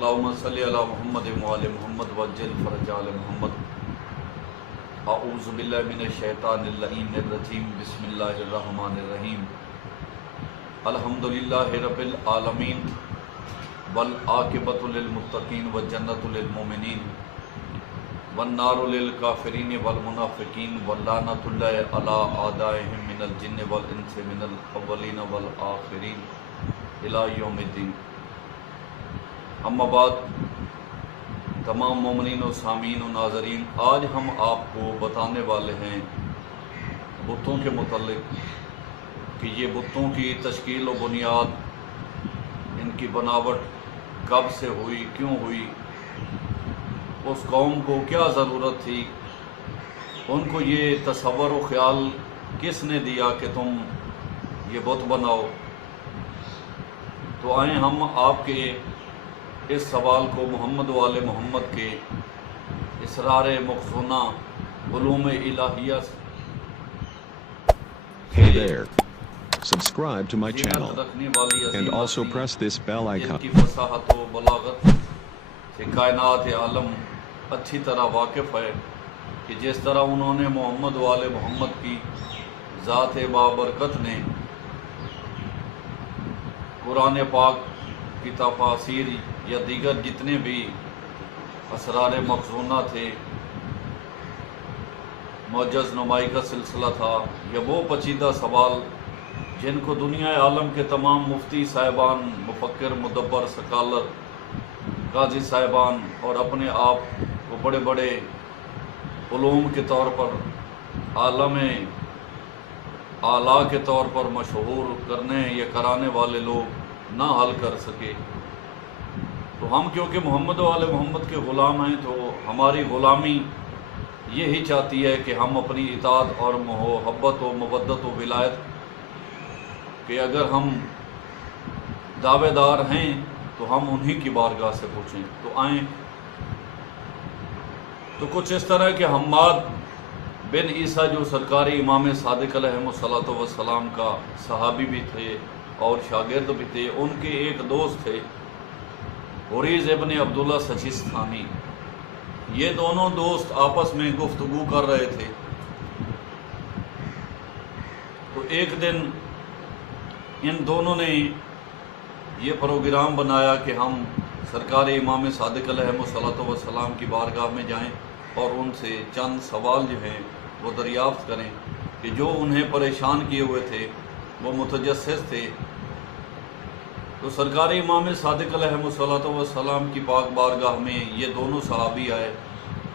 اللہم صلی علی محمد وعلی محمد وعجل فرج آل محمد۔ اعوذ باللہ من الشیطان اللعین الرجیم، بسم اللہ الرحمن الرحیم۔ الحمدللہ رب العالمین والعاقبۃ للمتقین والجنۃ للمؤمنین والنار للکافرین والمنافقین واللعنۃ اللہ علی اعدائہم من الجن والانس من الاولین والآخرین الی یوم الدین۔ اما بعد، تمام مومنین و سامعین و ناظرین، آج ہم آپ کو بتانے والے ہیں بتوں کے متعلق کہ یہ بتوں کی تشکیل و بنیاد، ان کی بناوٹ کب سے ہوئی، کیوں ہوئی، اس قوم کو کیا ضرورت تھی، ان کو یہ تصور و خیال کس نے دیا کہ تم یہ بت بناؤ۔ تو آئیں ہم آپ کے اس سوال کو محمد وآل محمد کے اسرار مخزونہ علوم الہیہ Hey there. Subscribe to my channel رکھنے والی and عظیم also ہستی press this bell جن icon. کی فصاحت و بلاغت سے کائنات عالم اچھی طرح واقف ہے کہ جس طرح انہوں نے محمد وآل محمد کی ذات بابرکت نے قرآن پاک کی تفاسیر یا دیگر جتنے بھی اسرار مخزونہ تھے، معجز نمائی کا سلسلہ تھا، یا وہ پیچیدہ سوال جن کو دنیا عالم کے تمام مفتی صاحبان، مفکر، مدبر، سکالر، قاضی صاحبان اور اپنے آپ کو بڑے بڑے علوم کے طور پر، عالم اعلیٰ کے طور پر مشہور کرنے یا کرانے والے لوگ نہ حل کر سکے، تو ہم کیونکہ محمد وآل محمد کے غلام ہیں تو ہماری غلامی یہی چاہتی ہے کہ ہم اپنی اطاعت اور محبت و مودت و ولایت کہ اگر ہم دعوے دار ہیں تو ہم انہی کی بارگاہ سے پوچھیں۔ تو آئیں، تو کچھ اس طرح کہ حماد بن عیسیٰ جو سرکاری امام صادق علیہ الصلوۃ والسلام کا صحابی بھی تھے اور شاگرد بھی تھے، ان کے ایک دوست تھے حریز ابن عبداللہ سجستانی۔ یہ دونوں دوست آپس میں گفتگو کر رہے تھے، تو ایک دن ان دونوں نے یہ پروگرام بنایا کہ ہم سرکار امام صادق علیہ الصلوۃ والسلام کی بارگاہ میں جائیں اور ان سے چند سوال جو ہیں وہ دریافت کریں کہ جو انہیں پریشان کیے ہوئے تھے، وہ متجسس تھے۔ تو سرکار امام صادق علیہ الصلوۃ والسلام کی پاک بارگاہ میں یہ دونوں صحابی آئے،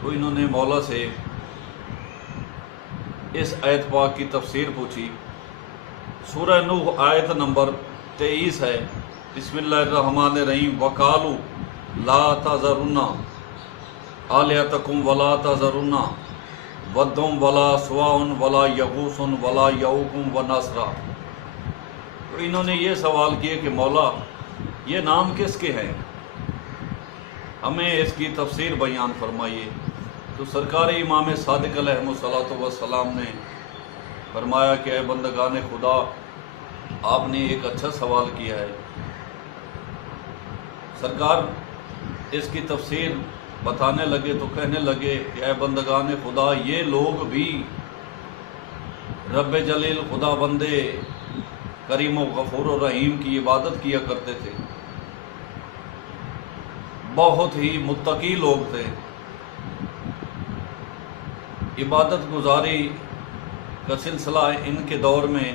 تو انہوں نے مولا سے اس آیت پاک کی تفسیر پوچھی۔ سورہ نوح آیت نمبر 23 ہے، بسم اللہ الرحمن الرحیم۔ وَقَالُوا لَا تَذَرُنَّ آلِهَتَكُمْ وَلَا تَذَرُنَّ وَدًّا وَلَا سُوَاعًا وَلَا يَغُوثَ وَلَا يَعُوقَ وَنَسْرًا۔ تو انہوں نے یہ سوال کیے کہ مولا یہ نام کس کے ہیں، ہمیں اس کی تفسیر بیان فرمائیے۔ تو سرکار امام صادق علیہ الصلوۃ والسلام نے فرمایا کہ اے بندگان خدا، آپ نے ایک اچھا سوال کیا ہے۔ سرکار اس کی تفسیر بتانے لگے تو کہنے لگے کہ اے بندگان خدا، یہ لوگ بھی رب جلیل خدا بندے کریم و غفور و رحیم کی عبادت کیا کرتے تھے، بہت ہی متقی لوگ تھے۔ عبادت گزاری کا سلسلہ ان کے دور میں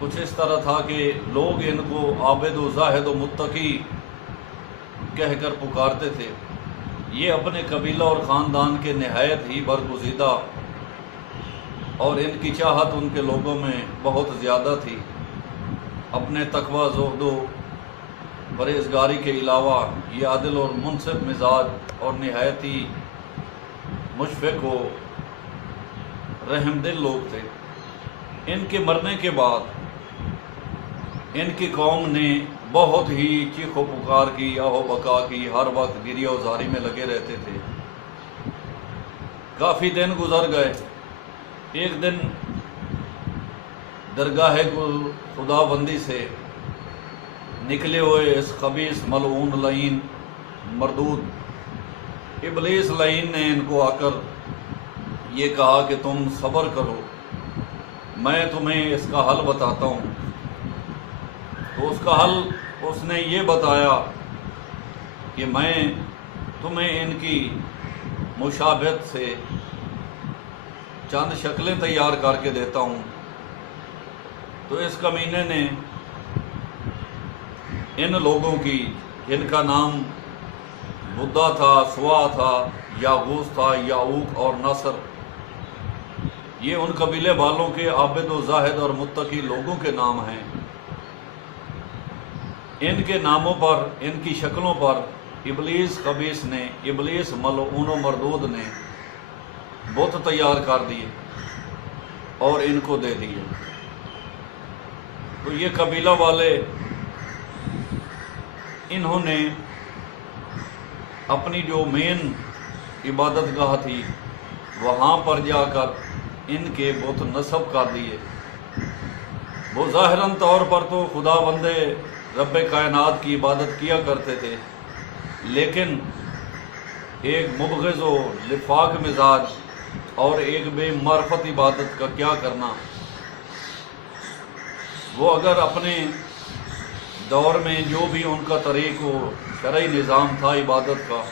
کچھ اس طرح تھا کہ لوگ ان کو عابد و زاہد و متقی کہہ کر پکارتے تھے۔ یہ اپنے قبیلہ اور خاندان کے نہایت ہی برگزیدہ، اور ان کی چاہت ان کے لوگوں میں بہت زیادہ تھی۔ اپنے تقوی، زہد و پرہیزگاری کے علاوہ یہ عادل اور منصف مزاج اور نہایت ہی مشفق و رحم دل لوگ تھے۔ ان کے مرنے کے بعد ان کی قوم نے بہت ہی چیخ و پکار کی، آہ و بکا کی، ہر وقت گریہ و زاری میں لگے رہتے تھے۔ کافی دن گزر گئے۔ ایک دن درگاہ خدا بندی سے نکلے ہوئے اس خبیث ملعون لعین مردود۔ ابلیس لعین نے ان کو آ کر یہ کہا کہ تم صبر کرو، میں تمہیں اس کا حل بتاتا ہوں۔ تو اس کا حل اس نے یہ بتایا کہ میں تمہیں ان کی مشابہت سے چند شکلیں تیار کر کے دیتا ہوں۔ تو اس کمینے نے ان لوگوں کی، جن کا نام بدھا تھا، سوا تھا، یاغوث تھا، یعوق اور نصر، یہ ان قبیلے والوں کے عابد و زاہد اور متقی لوگوں کے نام ہیں۔ ان کے ناموں پر، ان کی شکلوں پر ابلیس خبیث نے، ابلیس ملعون و مردود نے بت تیار کر دیے اور ان کو دے دیے۔ تو یہ قبیلہ والے، انہوں نے اپنی جو مین عبادت گاہ تھی وہاں پر جا کر ان کے بت نصب کر دیے۔ وہ ظاہراً طور پر تو خدا بندے رب کائنات کی عبادت کیا کرتے تھے، لیکن ایک مبغض و نفاق مزاج اور ایک بے معرفت عبادت کا کیا کرنا۔ وہ اگر اپنے دور میں جو بھی ان کا طریق و شرعی نظام تھا عبادت کا،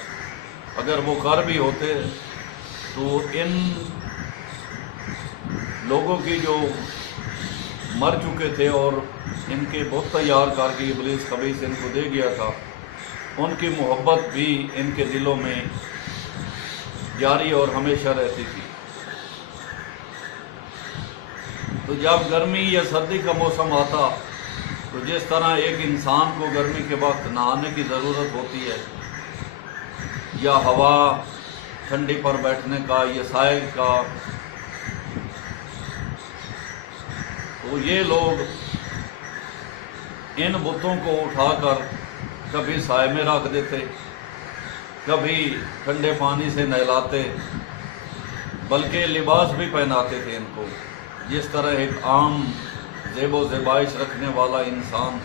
اگر وہ کر بھی ہوتے تو ان لوگوں کی جو مر چکے تھے اور ان کے بت تیار کر کے ابلیس خبیث ان کو دے گیا تھا، ان کی محبت بھی ان کے دلوں میں جاری اور ہمیشہ رہتی تھی۔ تو جب گرمی یا سردی کا موسم آتا تو جس طرح ایک انسان کو گرمی کے وقت نہانے کی ضرورت ہوتی ہے، یا ہوا ٹھنڈی پر بیٹھنے کا یا سائے کا، تو یہ لوگ ان بتوں کو اٹھا کر کبھی سائے میں رکھ دیتے، کبھی ٹھنڈے پانی سے نہلاتے، بلکہ لباس بھی پہناتے تھے ان کو، جس طرح ایک عام زیب و زیبائش رکھنے والا انسان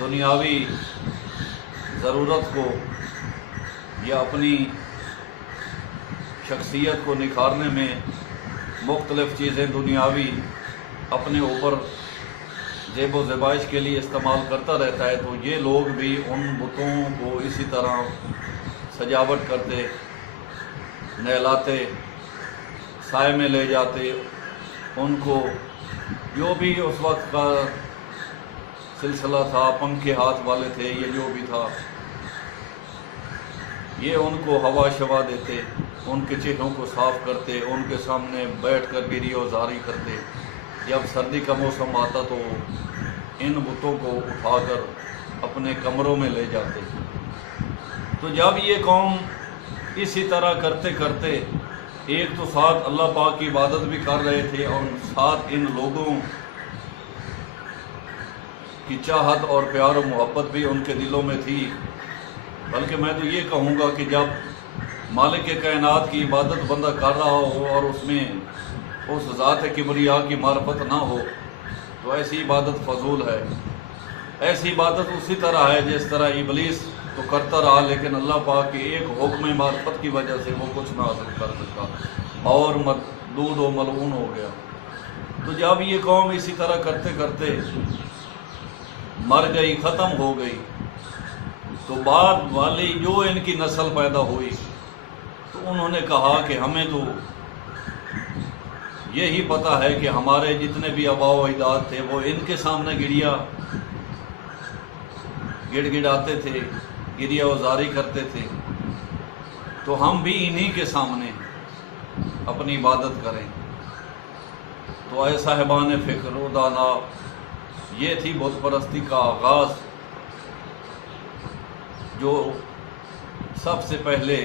دنیاوی ضرورت کو یا اپنی شخصیت کو نکھارنے میں مختلف چیزیں دنیاوی اپنے اوپر زیب و زیبائش کے لیے استعمال کرتا رہتا ہے، تو یہ لوگ بھی ان بتوں کو اسی طرح سجاوٹ کرتے، نہلاتے، سائے میں لے جاتے، ان کو جو بھی اس وقت کا سلسلہ تھا، پنکھے ہاتھ والے تھے، یہ جو بھی تھا، یہ ان کو ہوا شوا دیتے، ان کے چہروں کو صاف کرتے، ان کے سامنے بیٹھ کر گری و زاری کرتے۔ جب سردی کا موسم آتا تو ان بتوں کو اٹھا کر اپنے کمروں میں لے جاتے۔ تو جب یہ قوم اسی طرح کرتے کرتے ایک تو ساتھ اللہ پاک کی عبادت بھی کر رہے تھے اور ساتھ ان لوگوں کی چاہت اور پیار و محبت بھی ان کے دلوں میں تھی، بلکہ میں تو یہ کہوں گا کہ جب مالک کائنات کی عبادت بندہ کر رہا ہو اور اس میں اس ذات کبریا کی معرفت نہ ہو تو ایسی عبادت فضول ہے۔ ایسی عبادت اسی طرح ہے جس طرح ابلیس تو کرتا رہا، لیکن اللہ پاک کے ایک حکم معرفت کی وجہ سے وہ کچھ نہ حاصل کر سکا اور مردود و ملعون ہو گیا۔ تو جب یہ قوم اسی طرح کرتے کرتے مر گئی، ختم ہو گئی، تو بعد والی جو ان کی نسل پیدا ہوئی تو انہوں نے کہا کہ ہمیں تو یہی پتہ ہے کہ ہمارے جتنے بھی آباء و اجداد تھے وہ ان کے سامنے گڑ گڑاتے تھے، گریہ وزاری کرتے تھے، تو ہم بھی انہی کے سامنے اپنی عبادت کریں۔ تو اے صاحبان فکر و دانا، یہ تھی بت پرستی کا آغاز۔ جو سب سے پہلے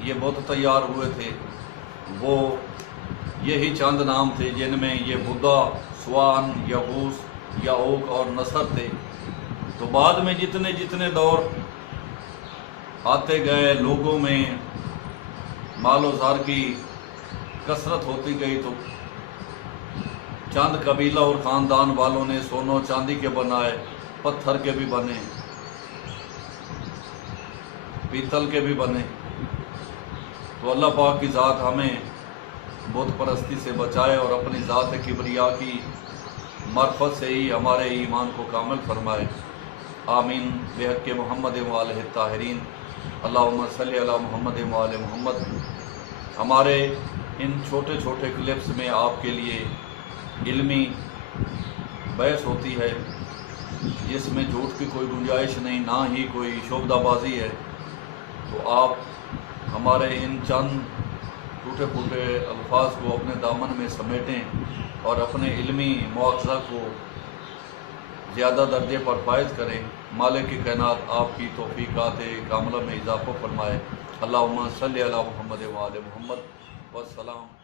یہ بت تیار ہوئے تھے وہ یہی چند نام تھے، جن میں یہ بدھا، سوان، یغوث، یعوق اور نصر تھے۔ تو بعد میں جتنے جتنے دور آتے گئے، لوگوں میں مال و زار کی کثرت ہوتی گئی، تو چند قبیلہ اور خاندان والوں نے سونو چاندی کے بنائے، پتھر کے بھی بنے، پیتل کے بھی بنے۔ تو اللہ پاک کی ذات ہمیں بت پرستی سے بچائے اور اپنی ذات کبریا کی معرفت سے ہی ہمارے ایمان کو کامل فرمائے۔ آمین بحق محمد و آلہ الطاہرین، اللہم صلی علی محمد و آل محمد۔ ہمارے ان چھوٹے چھوٹے کلپس میں آپ کے لیے علمی بحث ہوتی ہے، جس میں جھوٹ کی کوئی گنجائش نہیں، نہ ہی کوئی شعبدہ بازی ہے۔ تو آپ ہمارے ان چند ٹوٹے پھوٹے الفاظ کو اپنے دامن میں سمیٹیں اور اپنے علمی مواخذہ کو زیادہ درجے پر فائز کریں۔ مالک کائنات آپ کی توفیقات کاملہ میں اضافہ فرمائے۔ اللہم صلی علی محمد و آل محمد۔ والسلام۔